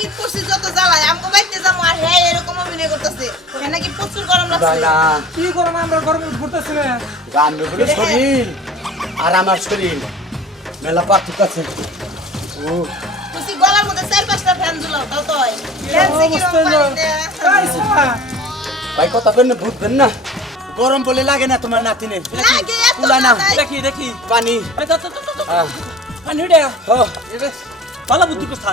আমি করছি যত জ্বালায় আমাকে বাইতে যাব আর হ্যাঁ এরকম অভিনয় করতেছে। হ্যাঁ নাকি প্রচুর গরম লাগছে। না কি করব আমরা গরম ঘুরতেছি না রান্না করে শরীর। আর আমার শরীর। মেলা পার্থক্য আছে। ও। বলছি গলার মধ্যে চার পাঁচটা ফ্যান ঝুলাও তাও তো হয়। ভাই কথা কেন বুঝবেন না? গরম বলে লাগে না তোমার নাতিনে। লাগে এত কুলা না। দেখি দেখি। পানি। পানি ভালো বুদ্ধি কথা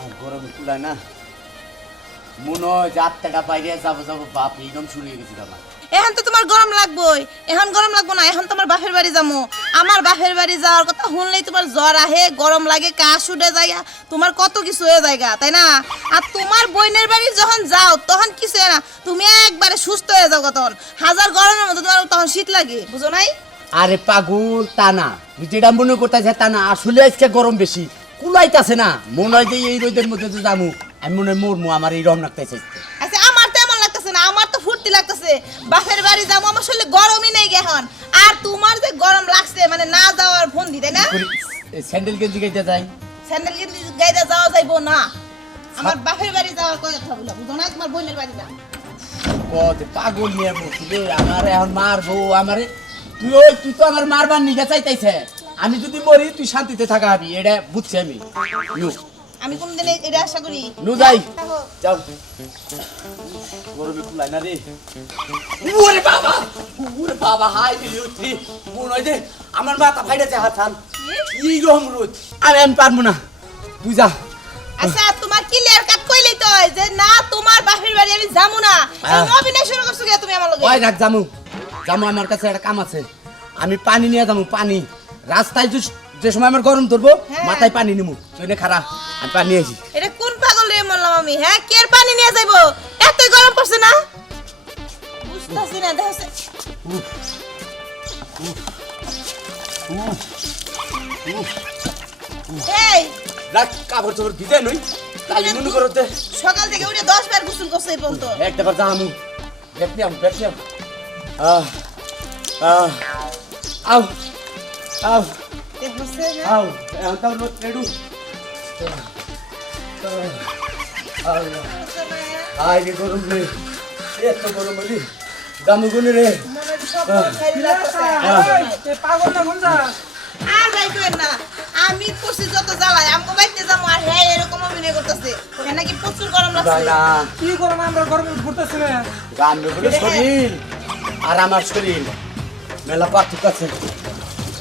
আর গরমে কুলায় না। মনে হয় যাত্রাটা বাইরে যাব যাব বাপ এইরকম শুনে গেছি আমার এখন তো তোমার গরম লাগবই। এখন গরম লাগবো না এখন তোমার বাপের বাড়ি যাব। আমার বাপের বাড়ি যাওয়ার কথা শুনলেই তোমার জ্বর আহে গরম লাগে কাশ উঠে যায় তোমার কত কিছু হয়ে যায় তাই না? আর তোমার বোনের বাড়ি যখন যাও তখন কিছু না। তুমি একবারে সুস্থ হয়ে যাও তখন। হাজার গরমের মধ্যে তোমার তখন শীত লাগে বুঝো নাই? আরে পাগল তা না। যেটা মনে করতেছে তা না আসলে আজকে গরম বেশি। কুলাইতাছে না। মনে হয় যে এই রোদের মধ্যে তো যাব আমি মনে হয় মরমু আমার এই রম লাগতেছে আচ্ছা আমার তো এমন লাগতেছে না আমার তো ফুর্তি লাগতেছে। বাপের বাড়ি যাব আমার শরীরে গরমই নেই এখন। আর তোমার যে গরম লাগছে মানে না যাওয়ার ফোন দি তাই না? স্যান্ডেল গেঞ্জি গাইতে যাই। স্যান্ডেল কিন্তু গাইতে যাওয়া যাইবো না। আমার বাপের বাড়ি যাওয়ার কথা বলো বুঝো না তোমার বোনের বাড়ি যাও পাগল নিয়ে বলছি আমার এখন মারবো আমারে। তুই ওই তুই তো আমার মারবার নিগা চাইতাইছে। আমি যদি মরি তুই শান্তিতে থাকা হবি এটা বুঝছি আমি। নু। আমি কোনদিন এ- এটা আশা করি। নু যাই। যাও। গরমে কুলাই না রে ওরে বাবা! ওরে বাবা হাই দিলি উঠি। মনে হয় যে আমার মাথা ফাইড়েছে হাত হান এই রকম রোদ আমি আমি পারব না। তুই যা। আচ্ছা তোমার ক্লিয়ার কাট কইলেই তো হয় যে না তোমার বাপের বাড়ি আমি যামু না। এই আহ। অভিনয় শুরু করছ কে তুমি আমার লগে। ওই রাখ জামু জামু আমার কাছে একটা কাম আছে। আমি পানি নিয়ে যাব পানি। রাস্তায় যে- সময় আমার গরম ধরবো হ্যাঁ। মাথায় পানি নিমু। নে খারা আমি পানি আসি এটা কোন পাগল রে মরলাম আমি হ্যাঁ কের পানি নিয়ে যাইবো? এতই গরম পড়ছে না? বুঝতাছি না দেখছে এই রাখ কাপড় চোপড় ভিজে নই। কালি মনে করো তে সকাল থেকে উঠে দশ বার গোসল করছে এই পর্যন্ত। একটা বার জামু দেখলাম দেখলাম আহ আহ আও আও দেখছে যে আও এখন তো রোদ রেডু আই রে গরম রে এত গরম রে গরম লাগতেছে। এই পাগল না কোন আর ভাই কইেন না আমি করছি যত জ্বালায় আমাকে বাইতে যাব আর হ্যাঁ এরকম অভিনয় করতেছে হ্যাঁ নাকি প্রচুর গরম লাগছে কি করব আমরা গরম ঘুরতেছি না গান শরীর আর আমার শরীর মেলা পার্থক্য আছে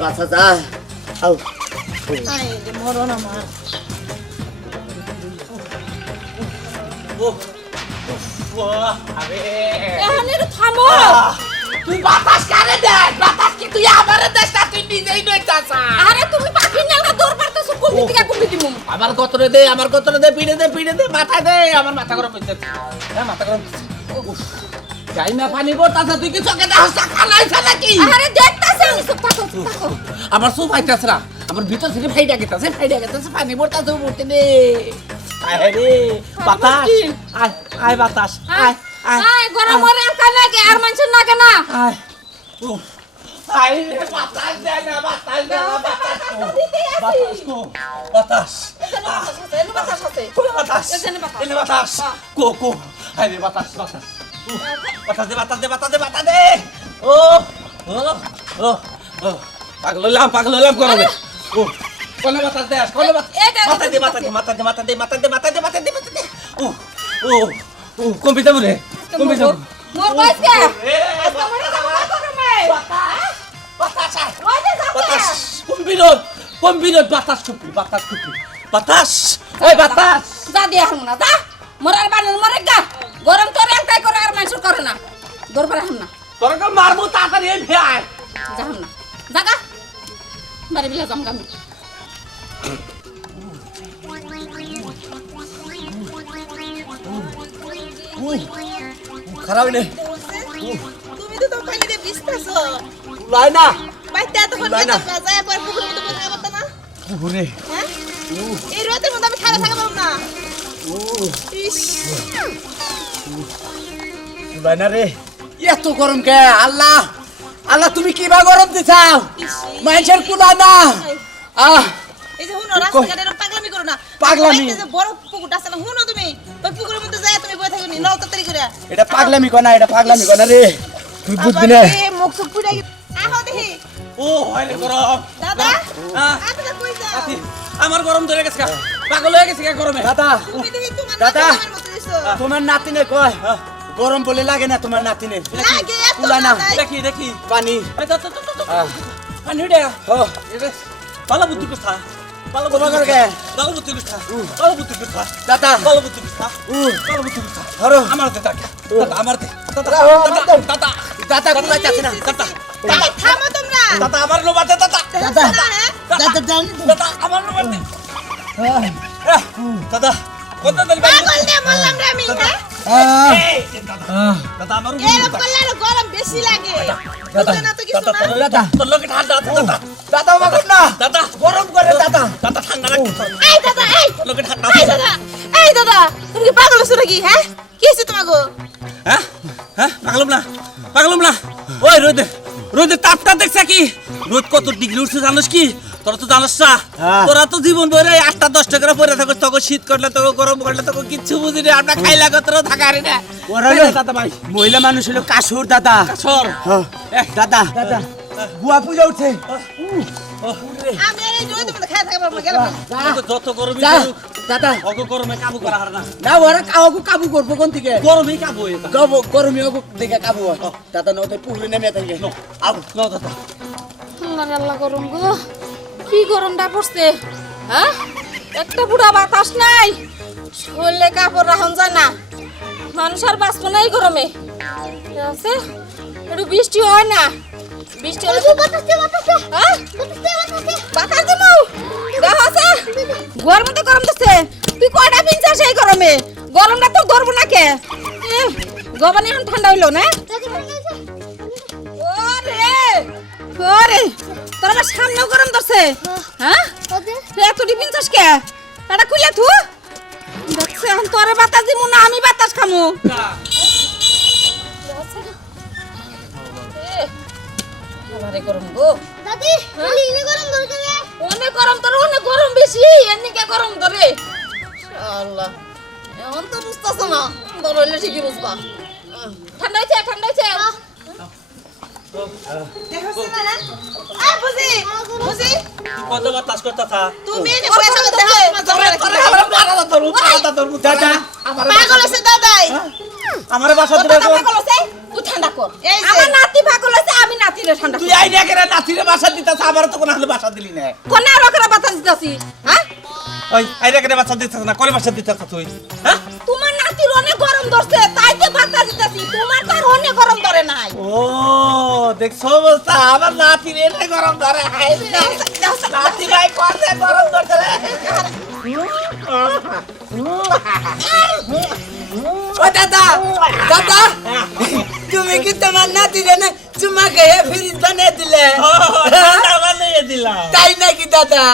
বাঁচা যায় আও মরণ আমার থামো। তুই বাতাস কারে দেখ বাতাস কি তুই আমারে দেশ না? তুই নিজেই নইতাছ আরে তুমি পাখি নালগা দৌড় পারতেছো কুম্ভি থেকে কুম্ভি দিমু? আমার কতরে দে আমার কতরে দে পিড়ে দে পিড়ে দে মাথা দে। আমার মাথা গরম হইছে হ্যাঁ মাথা গরম না পানি পড়তাছে তুই কি চোখে দেখছ? খালাইছ নাকি? আরে দেখতাছ আমি সব থাকো থাকো। আমার সু ফাইতাছ না। আমার ভিতর থেকে ফাইটা গেতাছে ফাইটা গেতাছে পানি পড়তাছে পড়তে দে আয় রে বাতাস। আয় আয় বাতাস আয় আয় গরম করে আর কানে কে আর মানুষের না। কেনা আয়। উফ, আয় বাতাস দে না বাতাস দে না বাতাস বাতাস কো। বাতাস বাতাস। বাতাস এখানে বাতাস। এনে বাতাস কো কো। আয় রে বাতাস বাতাস। উফ, বাতাস দে বাতাস দে বাতাস দে বাতাস দে ও ও ও ও পাগল হলাম পাগল হলাম গরমে ও কোনে বাতাস দে কোনে বাতাস এটা- মাথা দে মাথা দে মাথা দে মাথা দে মাথা দে মাথা দে মাথা দে ও ও ও কম্পি যাব রে কম্পি যাব মোর বয়স কে বাতাস যে বাতাস কম্বিরত বাতাস বাতাস বাতাস ওই বাতাস যা দিয়ে না যা মরার বানর মরে গা। গরম তোর একটাই করে আর মানুষ করে না। দরবার হাম না। তোর কাল মারবো তাড়াতাড়ি এই ভাই যা হাম না। জাগা বাড়ি বিলা যাম গামি খারাপ নেই তুমি তো তো ভিজতেছো লাই না। বাইতে এতক্ষণ না, পরে হ্যাঁ? এই রোদের মধ্যে আমি খারাপ থাকা পারব না। না রে এত গরম কে? আল্লাহ আল্লাহ তুমি কি বা গরম দিছাও? মানুষের কুলা না। আহ। এই যে হুনো রাস্তাঘাটে পাগলামি করো না। পাগলামি? বড় পুকুরটা আছে না হুনো তুমি। ওই পুকুরের মধ্যে যায় তুমি বসে থাকো নি নল তাড়াতাড়ি করে। এটা পাগলামি কনা এটা পাগলামি কনা রে। তুই বুঝবি না। আবার মুখ সুখ পুড়ে আহো দেখি। ও হয় রে গরম দাদা? হ্যাঁ। আমার গরম ধরে গেছে গা। পাগল হয়ে গেছে গরমে? দাদা তুমি দেখি তোমার দাদা। তোমার নাতিনে কয় গরম বলে লাগে না তোমার নাতিনে? লাগে এত কুলা না। দেখি দেখি। পানি। পানি ভালো বুদ্ধি কথা ভালো বুদ্ধি কথা। ভালো বুদ্ধি কথা ভালো বুদ্ধি কথা দাদা। ভালো বুদ্ধি কথা ভালো বুদ্ধি কথা হরো আমার দে দাদা আমার দে দাদা আমার দাও। দাদা। দাদা কোথায় যাচ্ছে না? দাদা এই, থামো তোমরা। দাদা আমার লোবা দাদা। দাদা? দাদা দাদা আমার লোবা দে এহ, দাদা কত দিন পাগল দিয়ে বললাম রে আমি দাদা আমার এরকম করলে গরম বেশি লাগে। বুঝলে না তো কিছু না? দাদা। তোর লোকে ঠান্ডা দাদা। দাদা আমাকে না। দাদা গরম করে দাদা দাদা। ঠান্ডা তোর। এই দাদা এই। লোকে ঠান্ডা এই দাদা এই দাদা তুমি কি পাগল হছো নাকি হ্যাঁ? কি হয়েছে তোমাকে? হ্যাঁ? হ্যাঁ? পাগলাম না পাগলাম না। ওই রোদে রোদে তাপটা দেখছে কি? রোদ কত ডিগ্রি উঠছে জানোস কি? তোরা তো জানোস না হ্যাঁ। তোরা তো জীবন ভরে আটটা দশটা করে পরে থাকো তখন শীত করলে তখন গরম করলে তখন কিচ্ছু বুঝি না আমরা খাইলা কত থাকা রে না। মহিলা মানুষ হলো কাসুর দাদা। হ্যাঁ, দাদা। দাদা। গুয়া পূজা উঠছে। আমি আর এই রোদের মধ্যে খাই থাকা পারব না গেলাম তো যত গরমই দাদা। অগো গরমে কাবু করা হার না। না ওরা কাউকে কাবু করব কোন থেকে গরমই কাবু হয়ে যায়। গরমে ওকে দেখে কাবু হয়। দাদা নতে পুকুরে নেমে থাকে। নো, দাদা। আল্লাহ আল্লাহ গরম গো। কি গরমটা পড়ছে? হ্যাঁ? একটা বুড়া বাতাস নাই। শরীরে কাপড় রাখুন যায় না। মানুষ আর বাঁচবো না এই গরমে। আছে? একটু বৃষ্টি হয় না। বৃষ্টি হলে হ্যাঁ? বাতাস দিব দেখা আছে গরম তো গরম দিচ্ছে। তুই কয়টা পিনছিস সেই গরমে? গরমটা তো ধরবো না কে? এ, এখন ঠান্ডা হইল না? ওরে! ওরে! তোর আমার সামনেও গরম ধরছে। হ্যাঁ? এত টিফিন চাস কে? এটা খুলে থু? দেখছে এখন তোরে বাতাস দিমু না আমি বাতাস খামু। গরম গো। দাদি গরম নেই অনেক গরম তোর অনেক গরম বেশি এমনি গরম ধরে? আল্লাহ এখন তো বুঝতেছ না ধরলে ঠিকই বুঝবা। ঠান্ডা হয়েছে ঠান্ডা হয়েছে দেখছ না? এই বুঝি বুঝি কত বাতাস করতেছা তুমি এই যে পয়সা করতে হয় তোমার দাদা পাগল আছে দাদাই আমার বাসা তোর দাদা পাগল হইছে? তুই ঠান্ডা কর এই আমার নাতি পাগল হয়েছে আমি নাতিরে ঠান্ডা আমার তো না না তোমার নাতির অনেক গরম ধরছে তো দিতাছি তোমার তো আর অনেক গরম ধরে নাই। ও দেখছ অবস্থা আমার নাতির এনে গরম ধরে হাই নাতি ভাই করতে গরম ধরতে ও দাদা দাদা তুমি কি তোমার নাতি রে চুমা খেয়ে ফ্রিজ বানিয়ে দিলে? বানিয়ে দিলাম। তাই নাকি দাদা?